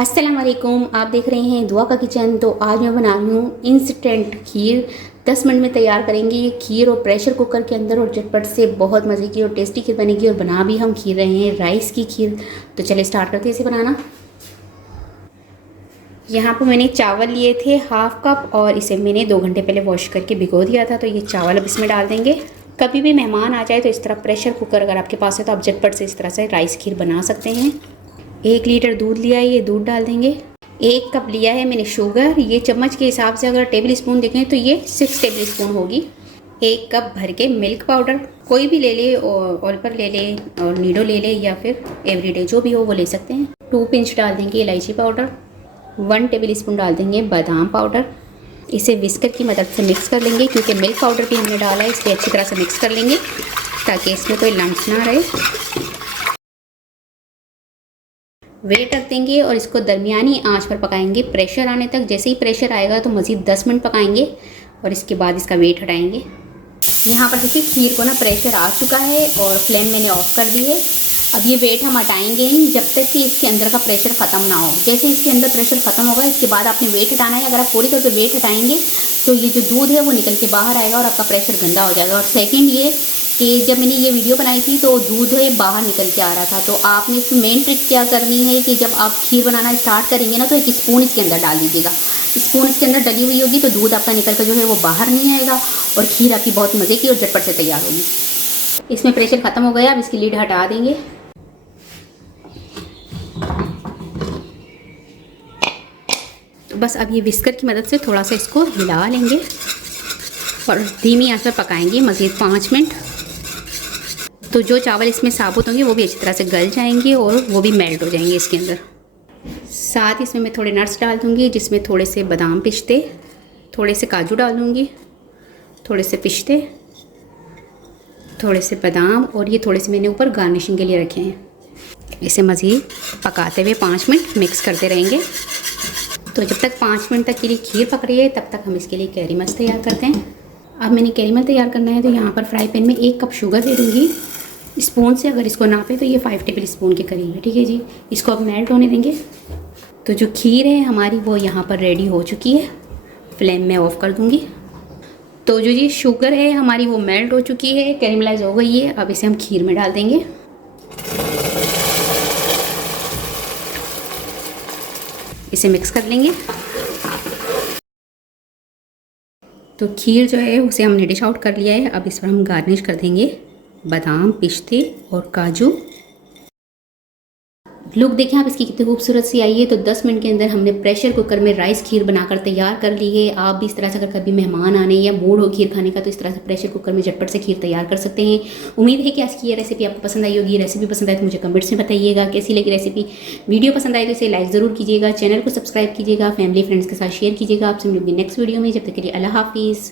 अस्सलाम वालेकुम, आप देख रहे हैं दुआ का किचन। तो आज मैं बना रही हूँ इंस्टेंट खीर। 10 मिनट में तैयार करेंगे ये खीर और प्रेशर कुकर के अंदर, और झटपट से बहुत मज़े की और टेस्टी खीर बनेगी। और बना भी हम खीर रहे हैं, राइस की खीर। तो चले स्टार्ट करते हैं इसे बनाना। यहाँ पर मैंने चावल लिए थे 1/2 कप, और इसे मैंने 2 घंटे पहले वॉश करके भिगो दिया था। तो ये चावल अब इसमें डाल देंगे। कभी भी मेहमान आ जाए तो इस तरह प्रेशर कुकर अगर आपके पास है तो आप झटपट से इस तरह से राइस खीर बना सकते हैं। 1 लीटर दूध लिया है, ये दूध डाल देंगे। 1 कप लिया है मैंने शुगर। ये चम्मच के हिसाब से अगर टेबल स्पून देखें तो ये 6 टेबल स्पून होगी। 1 कप भर के मिल्क पाउडर, कोई भी ले ले, ऑलपर ले ले और नीडो ले ले, या फिर एवरीडे जो भी हो वो ले सकते हैं। 2 पिंच डाल देंगे इलायची पाउडर। 1 टेबल स्पून डाल देंगे बादाम पाउडर। इसे विस्कर की मदद से मिक्स कर लेंगे, क्योंकि मिल्क पाउडर भी हमने डाला है, इसलिए अच्छी तरह से मिक्स कर लेंगे ताकि इसमें कोई लम्स ना रहे। वेट रख देंगे और इसको दरमियानी आंच पर पकाएंगे प्रेशर आने तक। जैसे ही प्रेशर आएगा तो मज़ीद 10 मिनट पकाएंगे और इसके बाद इसका वेट हटाएंगे। यहाँ पर देखिए खीर को ना प्रेशर आ चुका है और फ्लेम मैंने ऑफ कर दी है। अब ये वेट हम हटाएंगे ही जब तक कि इसके अंदर का प्रेशर ख़त्म ना हो। जैसे इसके अंदर प्रेशर ख़त्म होगा इसके बाद आपने वेट हटाना है। अगर आप पूरी तरह से वेट हटाएंगे तो ये जो दूध है वो निकल के बाहर आएगा और आपका प्रेशर गंदा हो जाएगा। और सेकंड ये कि जब मैंने ये वीडियो बनाई थी तो दूध है बाहर निकल के आ रहा था। तो आपने इसमें मेन ट्रिक क्या करनी है कि जब आप खीर बनाना स्टार्ट करेंगे ना तो 1 स्पून इसके अंदर डाल दीजिएगा। स्पून इसके अंदर डली हुई होगी तो दूध आपका निकल कर जो है वो बाहर नहीं आएगा और खीर आपकी बहुत मज़े की और झटपट से तैयार होगी। इसमें प्रेशर ख़त्म हो गया। अब इसकी लीड हटा देंगे। तो बस अब ये विस्कर की मदद से थोड़ा सा इसको हिला लेंगे और धीमी आंच पर पकाएंगे मज़ीद 5 मिनट। तो जो चावल इसमें साबुत होंगे वो भी अच्छी तरह से गल जाएंगे और वो भी मेल्ट हो जाएंगे इसके अंदर। साथ ही इसमें मैं थोड़े नट्स डाल दूँगी, जिसमें थोड़े से बादाम पिस्ते, थोड़े से काजू डाल दूँगी, थोड़े से पिस्ते, थोड़े से बादाम, और ये थोड़े से मैंने ऊपर गार्निशिंग के लिए रखे हैं। इसे मज़ीद पकाते हुए 5 मिनट मिक्स करते रहेंगे। तो जब तक 5 मिनट तक के लिए खीर पक रही है तब तक हम इसके लिए कैरी मल्स तैयार करते हैं। अब मैंने कैरी मल्स तैयार करना है तो यहाँ पर फ्राई पैन में 1 कप शुगर दे दूँगी। स्पून से अगर इसको नापे तो ये 5 टेबल स्पून के करीब है। ठीक है जी, इसको अब मेल्ट होने देंगे। तो जो खीर है हमारी वो यहाँ पर रेडी हो चुकी है। फ्लेम में ऑफ कर दूँगी। तो जो ये शुगर है हमारी वो मेल्ट हो चुकी है, कैरेमलाइज हो गई है। अब इसे हम खीर में डाल देंगे। इसे मिक्स कर लेंगे। तो खीर जो है उसे हमने डिश आउट कर लिया है। अब इस पर हम गार्निश कर देंगे बादाम, पिस्ते और काजू। लुक देखें आप इसकी कितनी खूबसूरत सी आई है। तो 10 मिनट के अंदर हमने प्रेशर कुकर में राइस खीर बनाकर तैयार कर ली है। आप भी इस तरह से अगर कभी मेहमान आने या मूड हो खीर खाने का तो इस तरह से प्रेशर कुकर में झटपट से खीर तैयार कर सकते हैं। उम्मीद है कि आज की ये रेसिपी आपको पसंद आई होगी। रेसिपी पसंद आए तो मुझे कमेंट्स में बताइएगा कैसी लगी रेसिपी। वीडियो पसंद आए तो इसे लाइक ज़रूर कीजिएगा, चैनल को सब्सक्राइब कीजिएगा, फैमिली फ्रेंड्स के साथ शेयर कीजिएगा। आपसे मिलूंगी नेक्स्ट वीडियो में। जब तक के लिए अल्लाह हाफिज़।